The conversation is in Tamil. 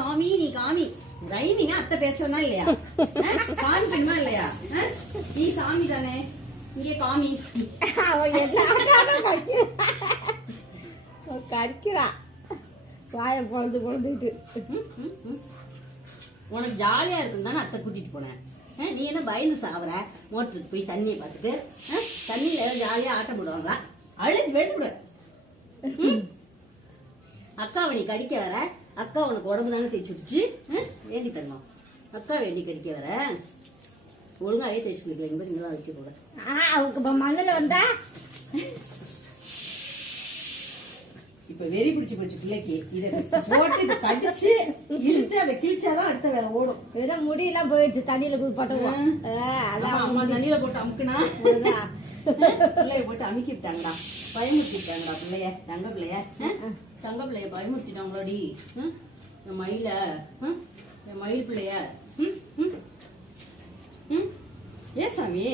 சாமி நீ காமி ரைமிங்க அத்தை பேசுறனா இல்லையா காமிக்கணுமா இல்லையா நீ சாமி தானே இங்கே காமி கறிக்கிறா வாயை பொழுதுட்டு உனக்கு ஜாலியா இருக்கும் தானே அத்தை கூட்டிட்டு போனேன் நீ என்ன பயந்து சாவற மோட்டருக்கு போய் தண்ணியை பார்த்துட்டு தண்ணியில ஜாலியா ஆட்டம் போடுவாங்களா அழுது வெளுத்துவிடு அக்காவை நீ கடிக்க வர அக்கா உனக்கு உடம்பு தானே தேய்ச்சி விடுச்சு வேண்டி தருமா அக்கா வேண்டி கடிக்க வர ஒழுங்காவே தேய்ச்சி கொடுக்கல இங்கே இங்கெல்லாம் வைக்க கூட அவங்க மண்ணில் வந்தா இப்ப வெறி பிடிச்சி போச்சு பிள்ளைக்கு இதை போட்டு இதை கடிச்சு இழுத்து அதை கிழிச்சாதான் அடுத்த வேலை ஓடும் ஏதோ முடியெல்லாம் போயிடுச்சு தண்ணியில போய் பட்டுவோம் அதான் அம்மா தண்ணியில போட்டு அமுக்குனா பிள்ளைய போட்டு அமுக்கி விட்டாங்கடா பயமுறுத்திட்டாங்கடா பிள்ளைய தங்க பிள்ளைய பயமுறுத்திட்டாங்களோடி என் மயில என் மயில் பிள்ளைய ஏன் சாமி